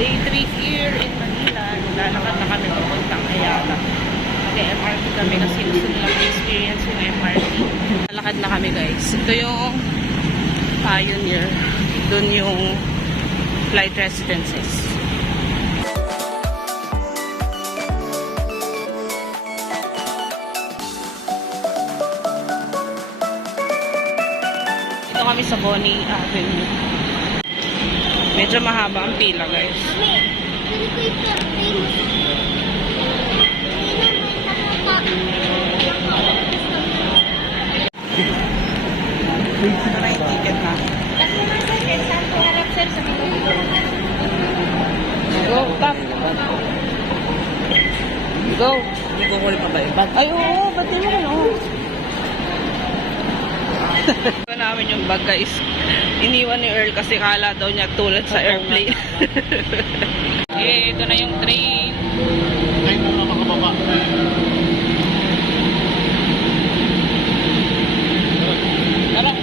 Day 3 here in Manila. Lalakad na kami papuntang Ayala. Mag-MRT kami kasi gusto nila ma-experience yung MRT. Lalakad na kami guys. Ito yung Pioneer. Doon yung flight residences. Dito kami sa Bonnie Avenue. Medyo mahaba ang pila guys. Ito na yung ticket na. Go, tap. Go. Hindi ko huli pa ba yung bag? Ay, oo. Ba't di mo rin, oo. Ito namin yung bag, guys. Iniwan ni Earl kasi kala daw niya tulad sa airplane. Okay, ito na yung train. Train na makababa. Tara.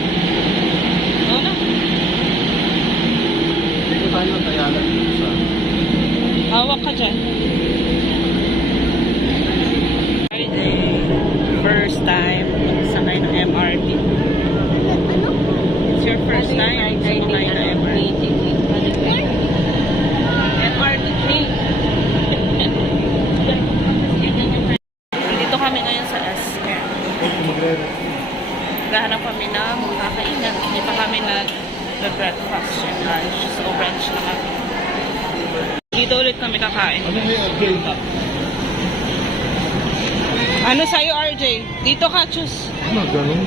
Ito na. Dito tayo ang Ayala dito sa... Hawak ka dyan. First time sakay ng MRT. It's your first time sakay ng MRT. MRT train. Dito kami ngayon sa SM. Gahanap kami ng kakainan. Hindi pa kami nag-breakfast and lunch. So, brunch na kami. Dito ulit kami kakain. Ano yung upgrade up? Ano sa'yo, RJ? Dito ka, choose. Ano, ganun?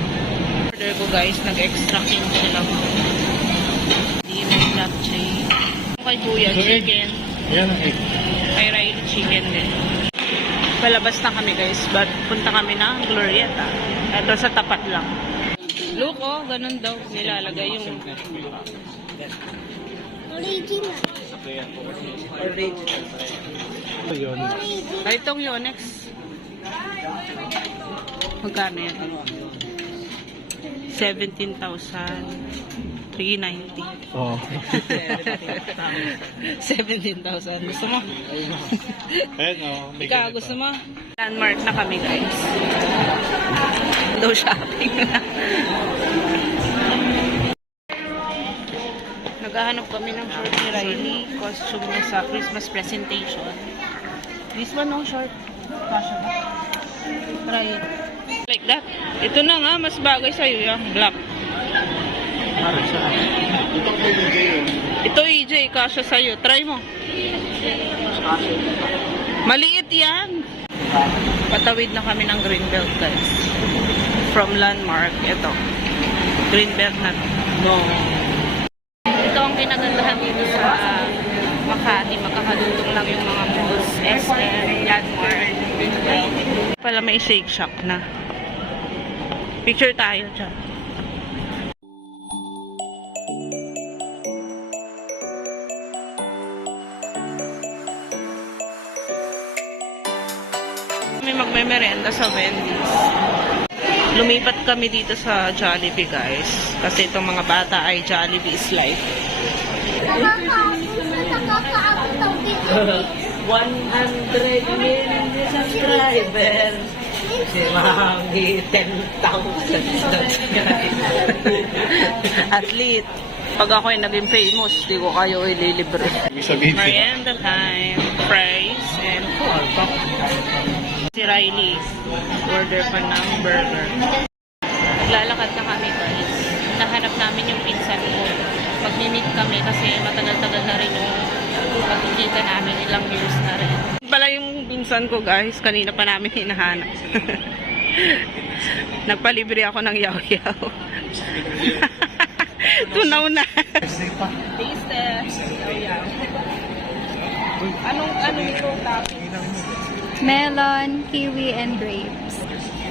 Order ko guys, nag-extra king sila. Hindi may black chain. Kay Kuya, chicken. Ayan ang egg. Kay Riley, chicken din. Palabas na kami guys, but punta kami ng Glorieta. Ito sa tapat lang. Look, oh, ganun daw. Nilalagay yung... Original. Original. Ito yun. Ay, itong Yonex. Magkano yan? 17,390. Oo. 17,000. Gusto mo? Ayan o. Ikaw, gusto mo? Landmark na kami, guys. Window shopping na. Naghahanap kami ng short ni Riley. Costume niya sa Christmas presentation. This one, no short. Kasha ba? Try it. Like that. Ito na nga, mas bagay sa'yo yung black. Para siya. Itong EJ yun. Ito EJ, kasha sa'yo. Try mo. Maliit yan. Patawid na kami ng Greenbelt, guys. From Landmark. Ito. Greenbelt na to. No. Ito ang kinagandahan dito sa Makati. Makakadutong lang yung mga malls. SM, Landmark. Pala may Shake Shack na. Picture tayo dyan. Kami magmemerenda sa Wendy's. Lumipat kami dito sa Jollibee, guys. Kasi itong mga bata ay Jollibee is life. Nakakaabot ng video. 100 million subscribers. Si Mami, 10,000 Athlete. Pag ako ay naging famous, di ko kayo ililibre. Sabihin Merienda time, fries, and coke. Si Riley, order pa ng burger. Naglalakad na kami, guys. Nahanap namin yung pinsan ko. Mag-meet kami kasi matagal-tagal na rin yung pagkikita namin, ilang years na rin. Pala yung pinsan ko, guys, kanina pa namin hinahanap. Nagpalibre ako ng yaw-yaw. Tunaw na. Taste test. Yaw-yaw. Anong ito topping? Melon, kiwi, and grapes.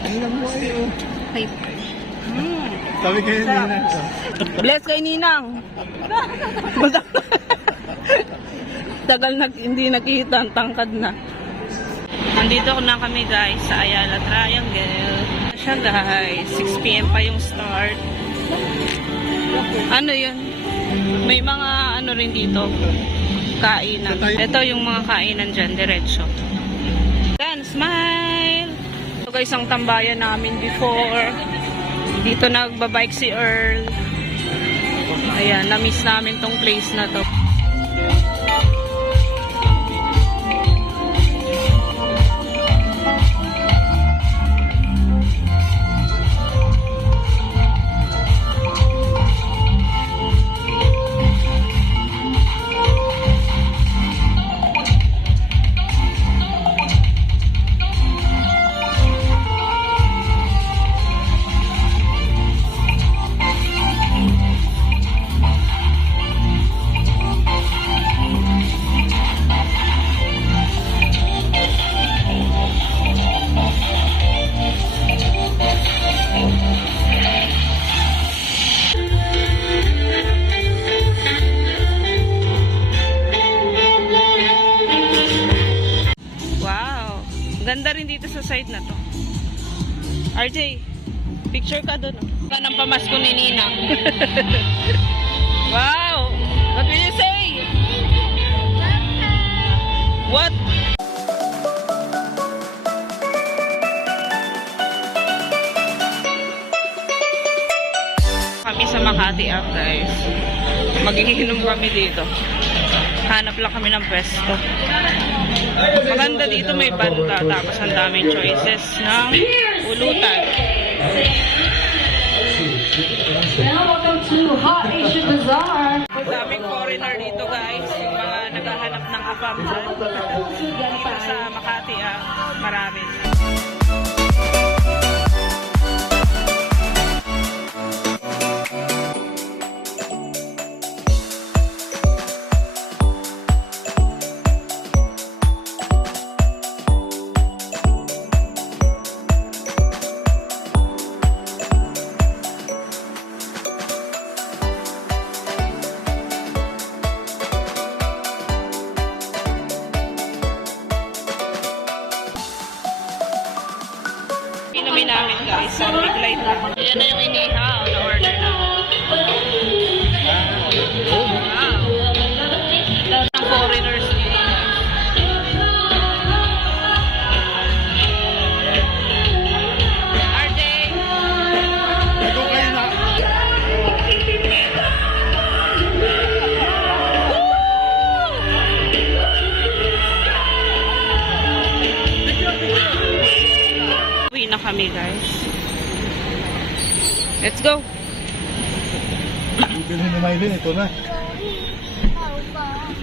Ano mo yun? Wait. Sabi kayo Ninang. Bless kay Ninang. Tagal na hindi nakita, ang tangkad na. Nandito na kami guys sa Ayala Triangle. Siya guys, 6 PM pa yung start. Ano yun? May mga ano rin dito. kainan. Ito yung mga kainan dyan, diretso. Yan, smile! Ito guys, ang tambayan namin before. Dito nagbabike si Earl. Ayan, na-miss namin tong place na to. Wow! Ganda rin dito sa site na to. RJ, picture ka doon. Ka ng pamasko ni Nina. Wow! What will you say? What? Kami sa Makati Ave, guys. Magiinom kami dito. Hanap lang kami ng pwesto. Maganda dito, may banta, tapos ang daming choices ng ulutan. Welcome to Hot Asian Bazaar. Daming foreigner dito, guys. Yung mga naghahanap ng afam dyan. Dito sa Makati, marami. Inumin namin, guys. So, big light na. Yan na yung inihaw na order na. Wow. Ang foreigners dito. RJ! Ikaw kayo na. Uwi na kami, guys. Let's go! Bibili ni Mylene, ito na.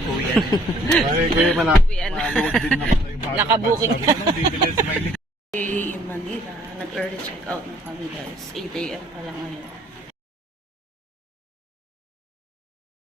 Uwi Kuya, malapit. Uwian na. Malawag din naman na yung bago. Nakabooking. Sabi ko, bibili si Mylene. In Manila, nag-early check out na kami, guys. 8 AM pa lang ngayon.